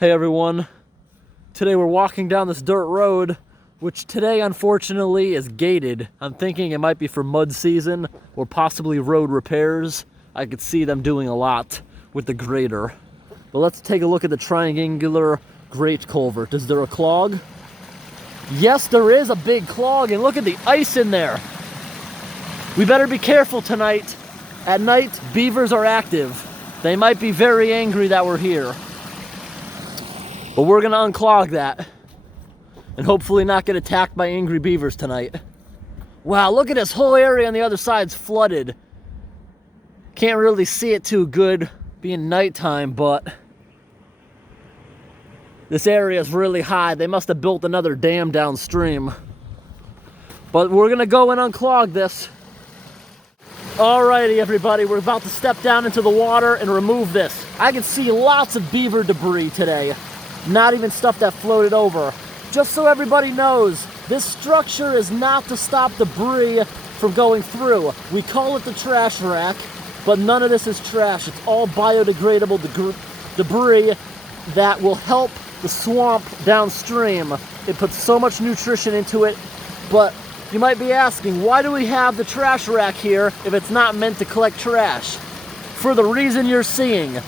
Hey everyone, today we're walking down this dirt road, which today unfortunately is gated. I'm thinking it might be for mud season or possibly road repairs. I could see them doing a lot with the grader. But let's take a look at the triangular grate culvert. Is there a clog? Yes, there is a big clog, and look at the ice in there. We better be careful tonight. At night, beavers are active. They might be very angry that we're here. But we're gonna unclog that and hopefully not get attacked by angry beavers tonight. Wow, look at this whole area on the other side's flooded. Can't really see it too good being nighttime, but this area is really high. They must have built another dam downstream. But we're gonna go and unclog this. Alrighty everybody, we're about to step down into the water and remove this. I can see lots of beaver debris today. Not even stuff that floated over. Just so everybody knows, this structure is not to stop debris from going through. We call it the trash rack, but none of this is trash. It's all biodegradable debris that will help the swamp downstream. It puts so much nutrition into it, but you might be asking, why do we have the trash rack here if it's not meant to collect trash? For the reason you're seeing.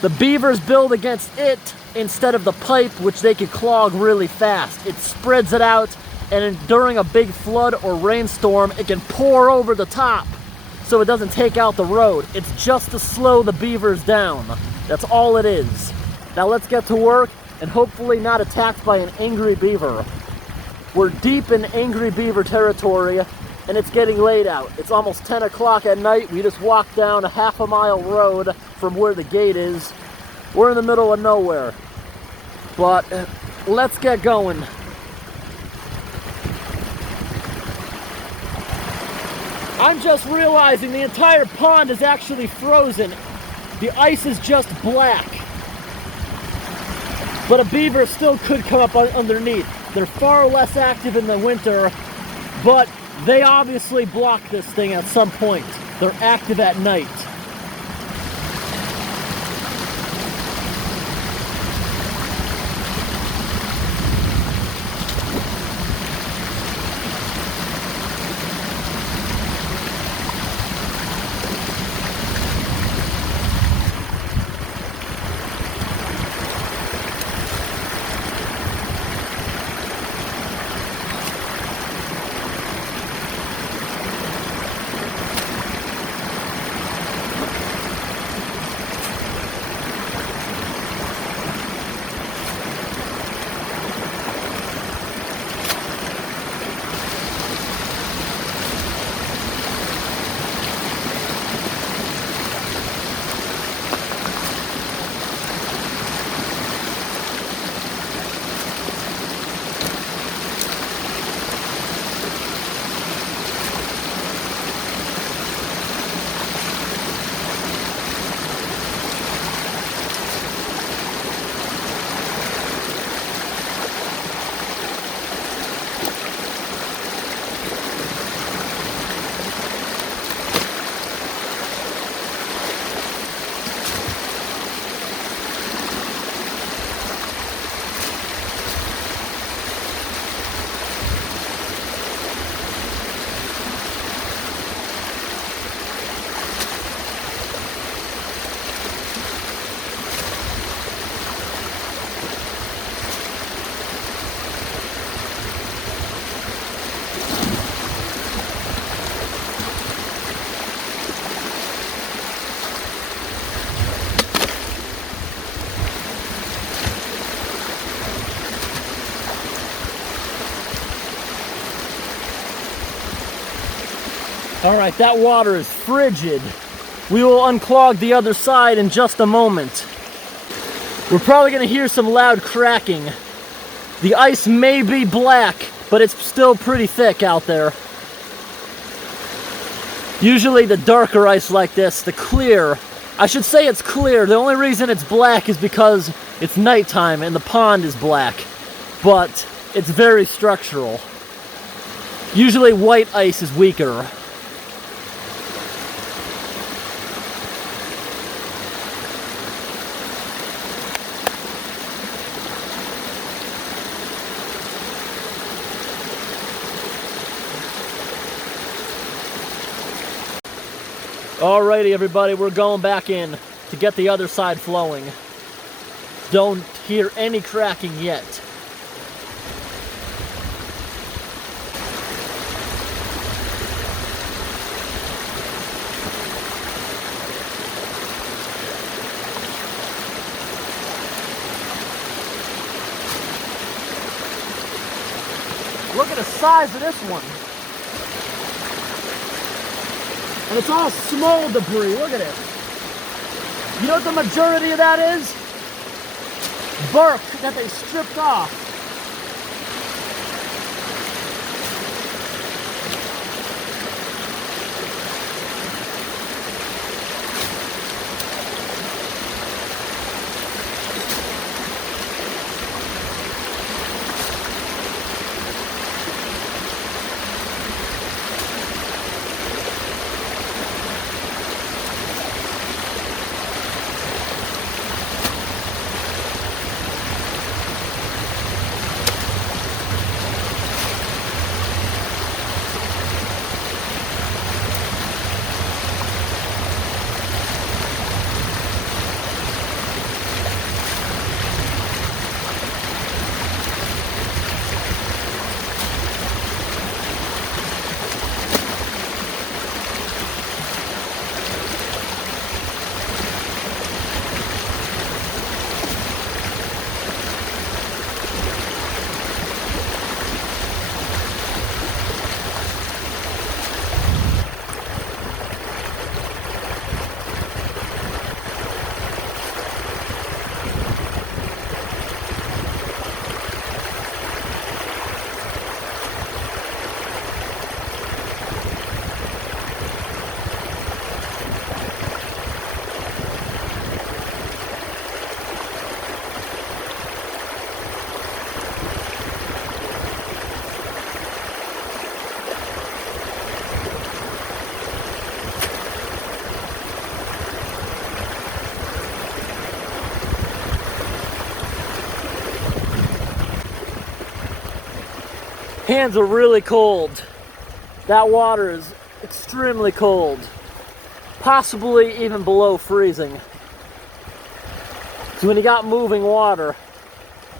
The beavers build against it instead of the pipe, which they could clog really fast. It spreads it out, and during a big flood or rainstorm, it can pour over the top so it doesn't take out the road. It's just to slow the beavers down. That's all it is. Now let's get to work and hopefully not attacked by an angry beaver. We're deep in angry beaver territory, and it's getting late out. It's almost 10 o'clock at night. We just walked down a half-a-mile road from where the gate is. We're in the middle of nowhere, but let's get going. I'm just realizing the entire pond is actually frozen. The ice is just black, but a beaver still could come up underneath. They're far less active in the winter, but they obviously block this thing at some point. They're active at night. All right, that water is frigid. We will unclog the other side in just a moment. We're probably gonna hear some loud cracking. The ice may be black, but it's still pretty thick out there. Usually the darker ice like this, the clear, I should say it's clear. The only reason it's black is because it's nighttime and the pond is black, but it's very structural. Usually white ice is weaker. Alrighty, everybody, we're going back in to get the other side flowing. Don't hear any cracking yet. Look at the size of this one. And it's all small debris. Look at it. You know what the majority of that is? Bark that they stripped off. Hands are really cold. That water is extremely cold. Possibly even below freezing. So when you got moving water,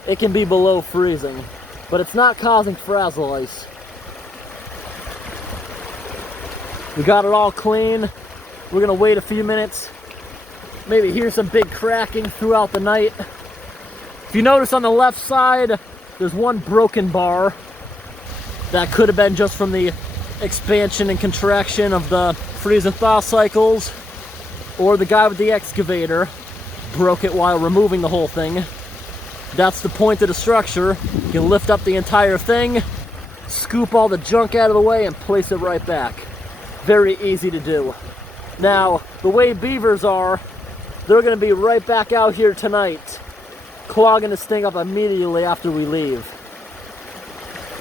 it can be below freezing. But it's not causing frazzle ice. We got it all clean. We're gonna wait a few minutes. Maybe hear some big cracking throughout the night. If you notice on the left side, there's one broken bar. That could have been just from the expansion and contraction of the freeze and thaw cycles, or the guy with the excavator broke it while removing the whole thing. That's the point of the structure. You can lift up the entire thing, scoop all the junk out of the way, and place it right back. Very easy to do. Now, the way Beavers are, they're going to be right back out here tonight, clogging this thing up immediately after we leave.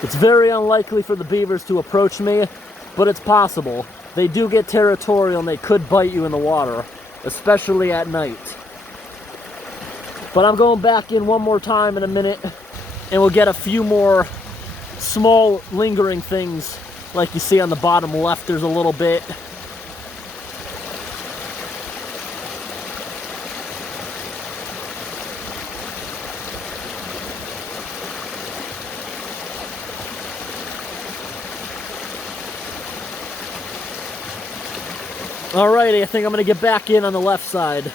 It's very unlikely for the beavers to approach me, but it's possible. They do get territorial and they could bite you in the water, especially at night. But I'm going back in one more time in a minute, and we'll get a few more small lingering things, like you see on the bottom left, there's a little bit. Alrighty, I think I'm gonna get back in on the left side.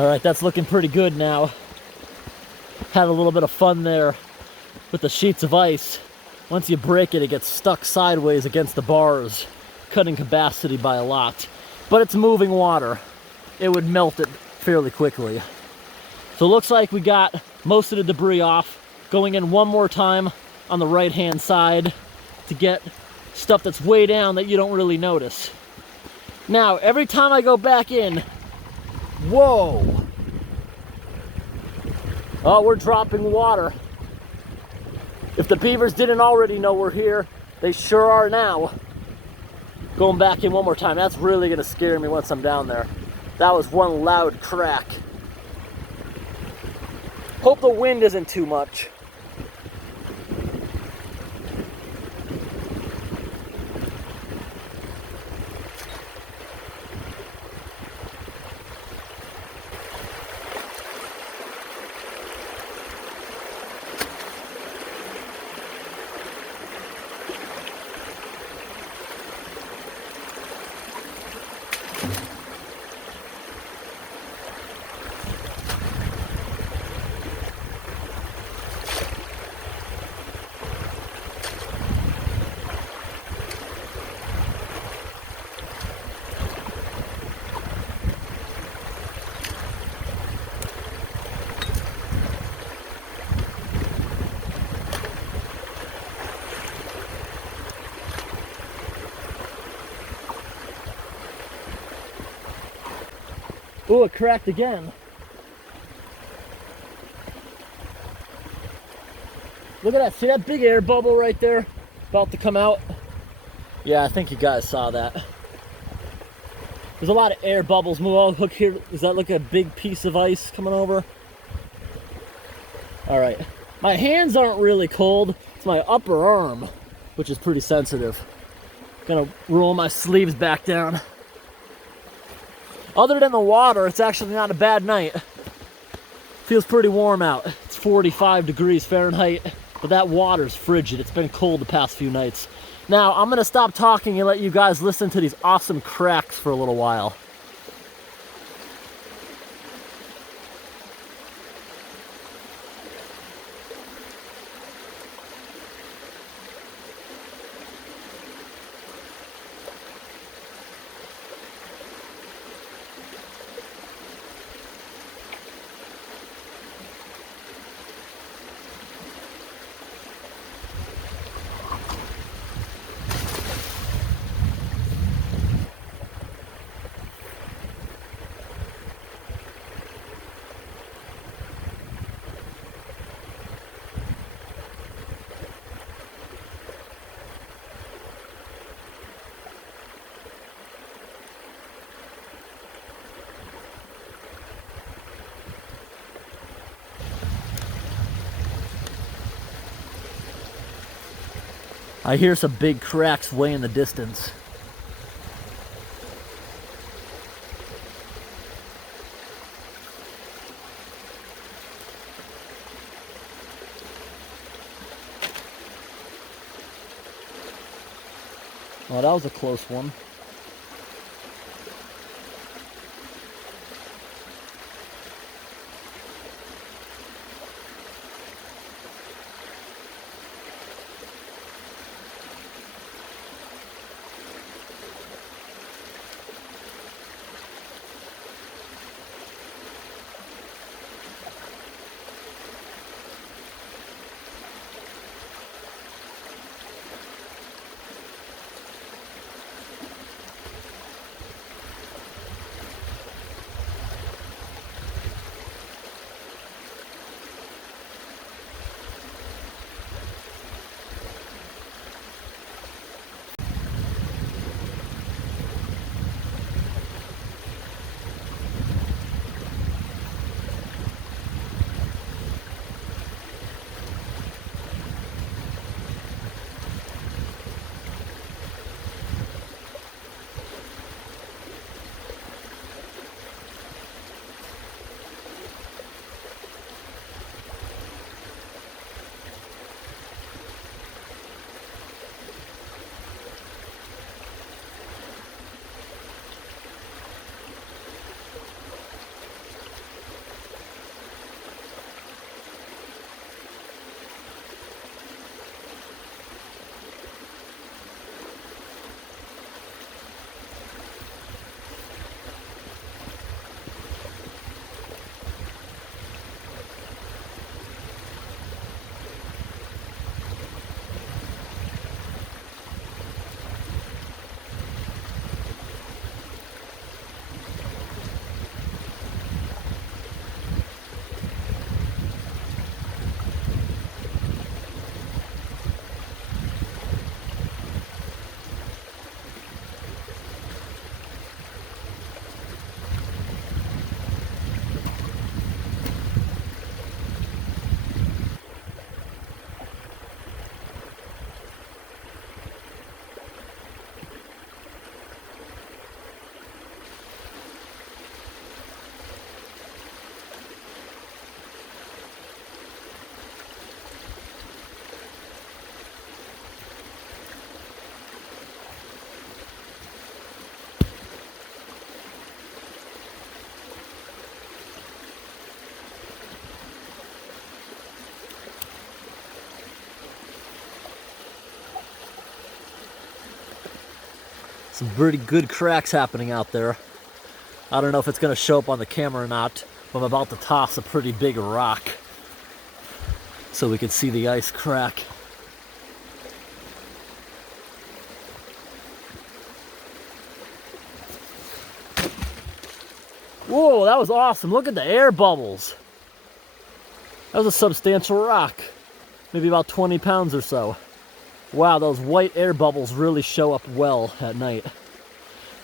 All right, that's looking pretty good now. Had a little bit of fun there with the sheets of ice. Once you break it, it gets stuck sideways against the bars, cutting capacity by a lot. But it's moving water. It would melt it fairly quickly. So it looks like we got most of the debris off. Going in one more time on the right-hand side to get stuff that's way down that you don't really notice. Now, every time I go back in, whoa! Oh, we're dropping water. If the beavers didn't already know we're here, they sure are now. Going back in one more time, that's really gonna scare me once I'm down there. That was one loud crack. Hope the wind isn't too much. Ooh, it cracked again. Look at that, see that big air bubble right there? About to come out? Yeah, I think you guys saw that. There's a lot of air bubbles. Move on, look here, does that look like a big piece of ice coming over? All right, my hands aren't really cold. It's my upper arm, which is pretty sensitive. Gonna roll my sleeves back down. Other than the water, it's actually not a bad night. Feels pretty warm out. It's 45 degrees Fahrenheit, but that water's frigid. It's been cold the past few nights. Now, I'm gonna stop talking and let you guys listen to these awesome cracks for a little while. I hear some big cracks way in the distance. Oh, that was a close one. Some pretty good cracks happening out there. I don't know if it's going to show up on the camera or not, but I'm about to toss a pretty big rock so we can see the ice crack. Whoa, that was awesome. Look at the air bubbles. That was a substantial rock. Maybe about 20 pounds or so. Wow, those white air bubbles really show up well at night.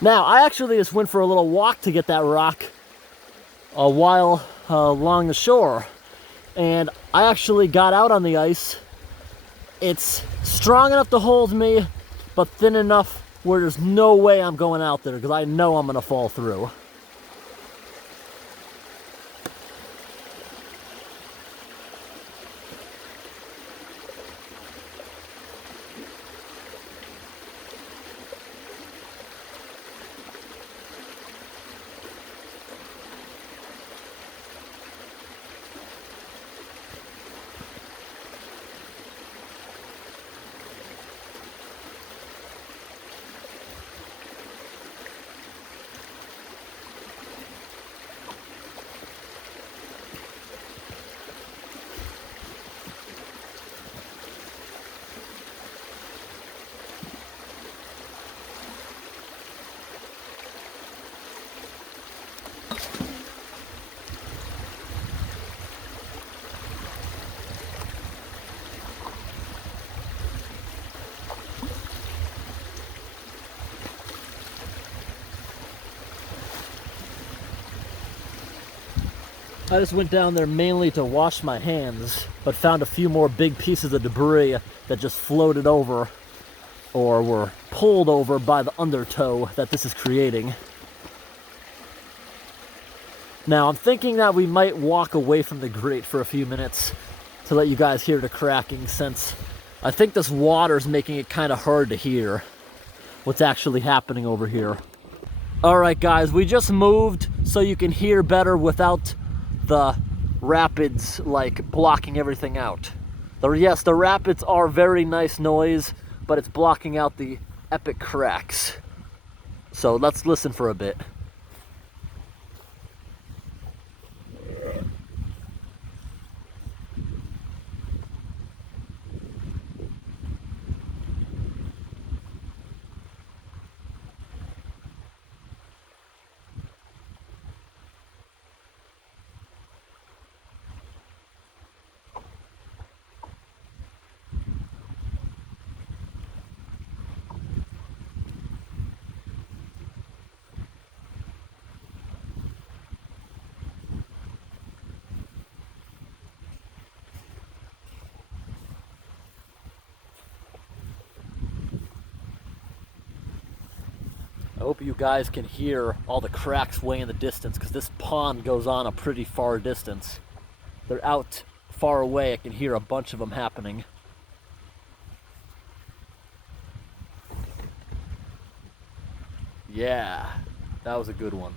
Now, I actually just went for a little walk to get that rock a while along the shore. And I actually got out on the ice. It's strong enough to hold me, but thin enough where there's no way I'm going out there because I know I'm going to fall through. I just went down there mainly to wash my hands, but found a few more big pieces of debris that just floated over or were pulled over by the undertow that this is creating. Now I'm thinking that we might walk away from the grate for a few minutes to let you guys hear the cracking, since I think this water's making it kind of hard to hear what's actually happening over here. Alright guys, we just moved so you can hear better without the rapids like blocking everything out. Yes, the rapids are very nice noise, but it's blocking out the epic cracks. So let's listen for a bit. I hope you guys can hear all the cracks way in the distance, because this pond goes on a pretty far distance. They're out far away. I can hear a bunch of them happening. Yeah, that was a good one.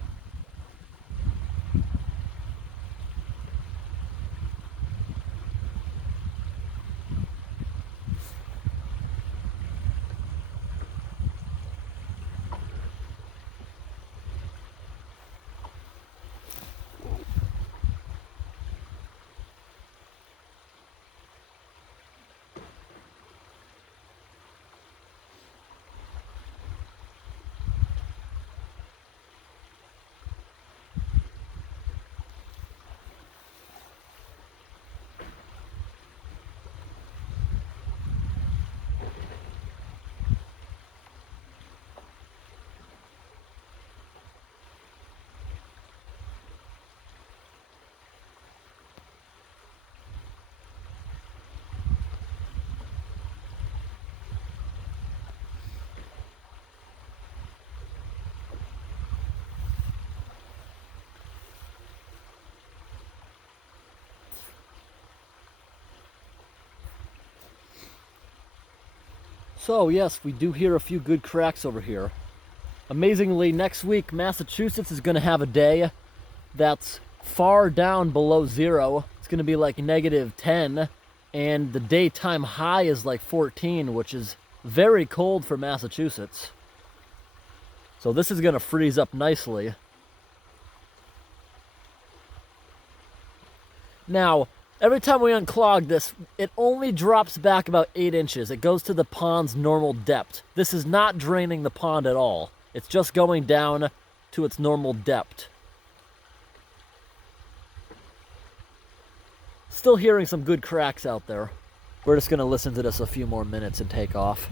So yes, we do hear a few good cracks over here. Amazingly, next week, Massachusetts is going to have a day that's far down below zero. It's going to be like -10, and the daytime high is like 14, which is very cold for Massachusetts. So this is gonna freeze up nicely. Now, every time we unclog this, it only drops back about 8 inches. It goes to the pond's normal depth. This is not draining the pond at all. It's just going down to its normal depth. Still hearing some good cracks out there. We're just gonna listen to this a few more minutes and take off.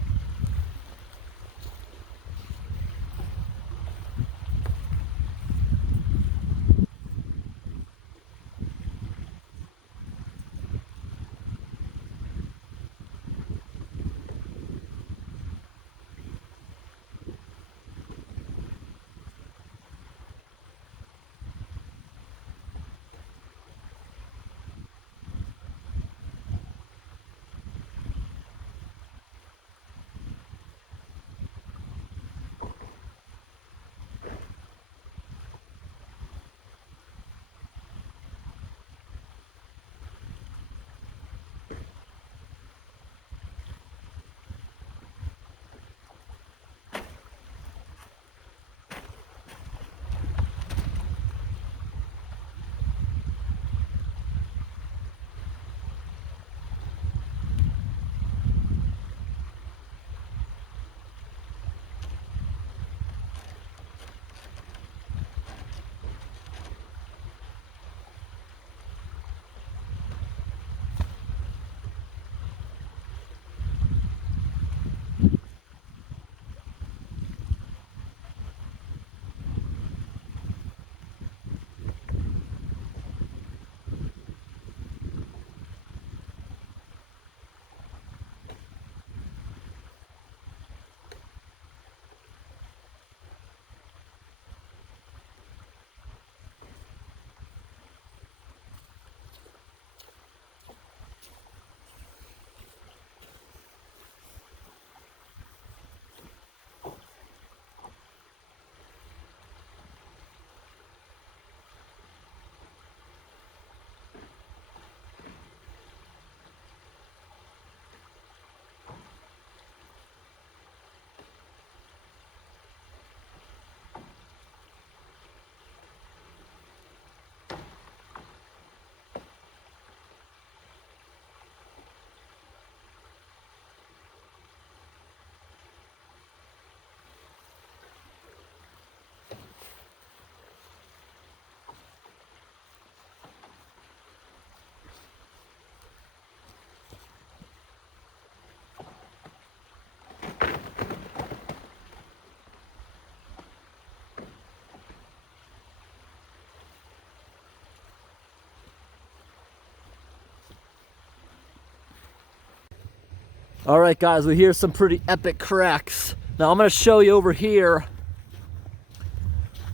All right, guys, we hear some pretty epic cracks. Now I'm gonna show you over here,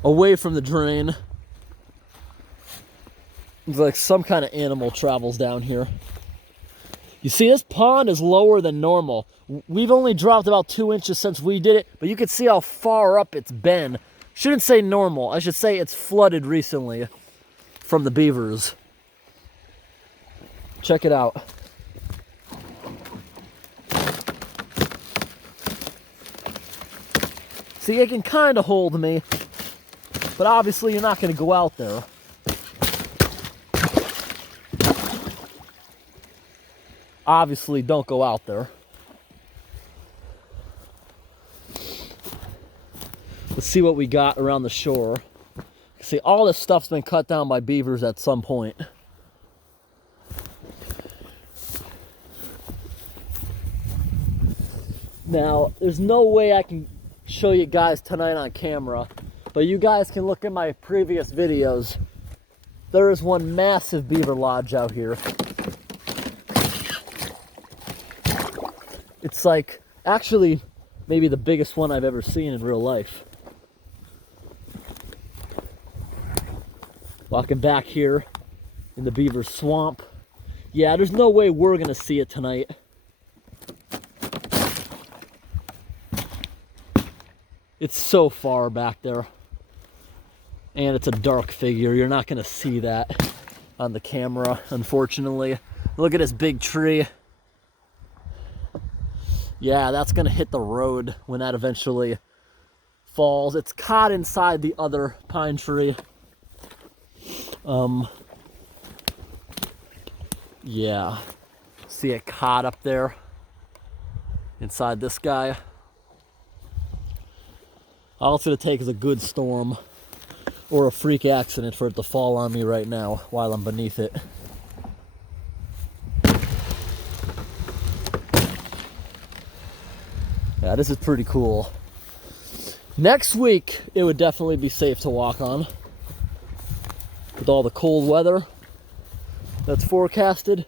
away from the drain. It's like some kind of animal travels down here. You see, this pond is lower than normal. We've only dropped about 2 inches since we did it, but you can see how far up it's been. Shouldn't say normal, I should say it's flooded recently from the beavers. Check it out. See, it can kind of hold me, but obviously you're not going to go out there. Obviously, don't go out there. Let's see what we got around the shore. See, all this stuff's been cut down by beavers at some point. Now, there's no way I can show you guys tonight on camera, but you guys can look at my previous videos. There is one massive beaver lodge out here. It's like, actually, maybe the biggest one I've ever seen in real life. Walking back here in the beaver swamp. Yeah, there's no way we're gonna see it tonight. It's so far back there. And it's a dark figure. You're not gonna see that on the camera, unfortunately. Look at this big tree. Yeah, that's gonna hit the road when that eventually falls. It's caught inside the other pine tree. Yeah, see it caught up there inside this guy. All it's gonna take is a good storm or a freak accident for it to fall on me right now while I'm beneath it. Yeah, this is pretty cool. Next week, it would definitely be safe to walk on. With all the cold weather that's forecasted.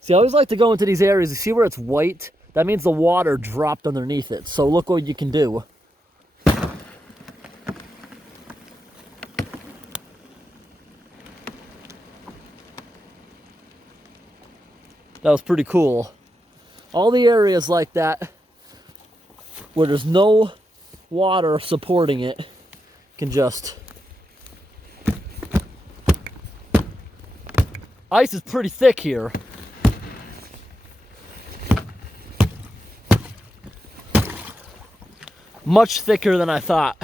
See, I always like to go into these areas. You see where it's white? That means the water dropped underneath it. So look what you can do. That was pretty cool. All the areas like that where there's no water supporting it can just... Ice is pretty thick here. Much thicker than I thought.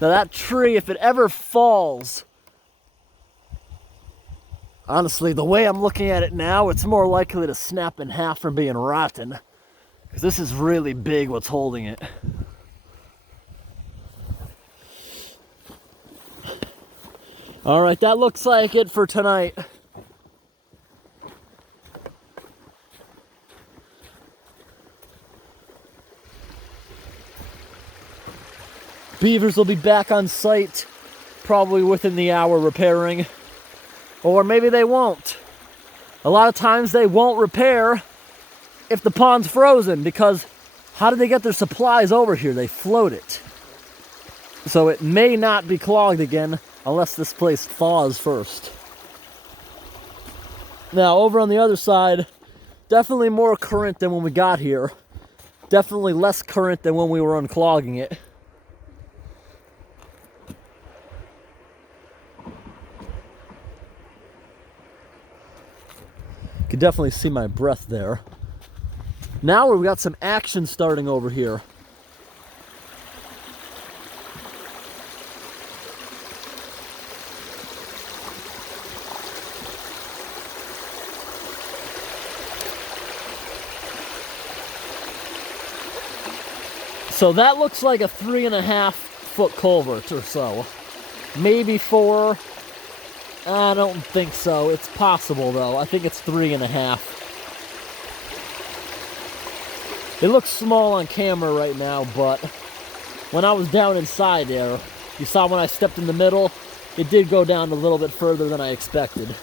Now that tree, if it ever falls, honestly, the way I'm looking at it now, it's more likely to snap in half from being rotten. Because this is really big what's holding it. Alright, that looks like it for tonight. Beavers will be back on site probably within the hour repairing. Or maybe they won't. A lot of times they won't repair if the pond's frozen, because how do they get their supplies over here? They float it. So it may not be clogged again unless this place thaws first. Now over on the other side, definitely more current than when we got here. Definitely less current than when we were unclogging it. You can definitely see my breath there. Now we've got some action starting over here. So that looks like a 3.5 foot culvert or so. Maybe 4. I don't think so. It's possible though. I think it's 3.5. It looks small on camera right now, but when I was down inside there, you saw when I stepped in the middle, it did go down a little bit further than I expected.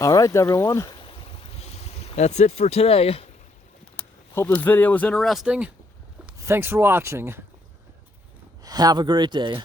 Alright everyone, that's it for today. Hope this video was interesting. Thanks for watching. Have a great day.